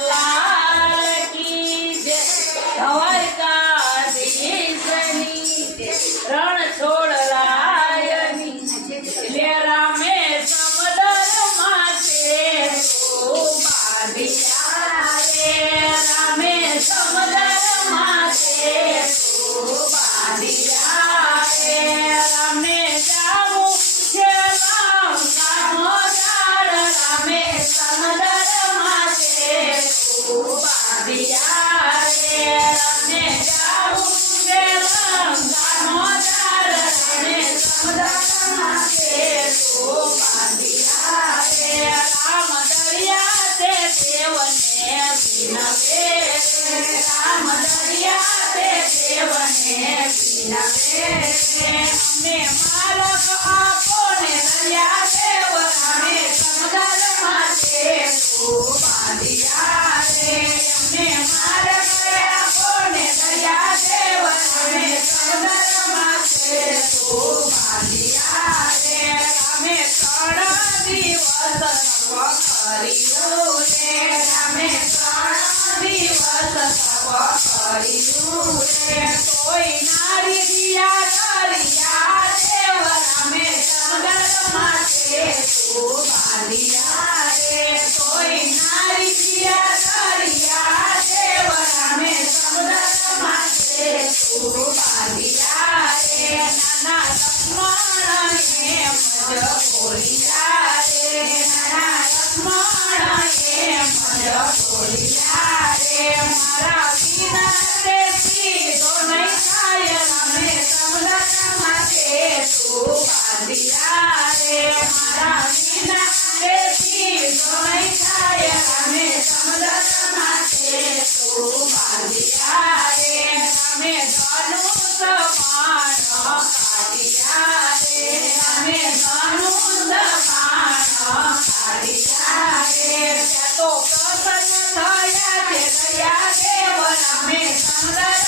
लाल की जय द्वारकाधीशनी रण छोड़ रायनी ले रामे समदर माथे तो बांधिया रे रामे समदर माथे तो बांधिया रे रामे जाऊं छे लंका मोदार रामे समदर माथे तो बांधिया रे रामे जाऊं छे लंका मोदार रामे समदर माथे तो बांधिया रे राम दरिया ते देवने विनवे राम दरिया ते देवने विनवे हमें मालक आपने दरिया देव रामे समदर माथे तो बांधिया रे हमें मालक आपने दरिया देव रामे समदर माथे तो बांधिया रे रामे 3 દિવસ કર્યું રે રામે 3 દિવસ કર્યું રે કોઈ નારી દિયા દરિયા દેવ રામે સમદર માથે તો બાંધિયા રે કોઈ નારી દિયા દરિયા દેવ રામે સમદર માથે તો બાંધિયા રે નાના લક્ષ્મણ એમ જ બોલ્યા રે નાના લક્ષ્મણ એમ જ બોલ્યા રે મારા વિના તે સીધો નહીં થાય રામે સમદર માથે તો બાંધિયા રે મારા વિના તે સીધો નહીં થાય રામે સમદર માથે તો બાંધિયા રે રામે ધનુષ બાણ કાઢ્યા રે રામે ધનુષ બાણ કાઢ્યા રે ત્યાં તો પ્રસન્ન થયા છે દયા દેવ રામે સમદર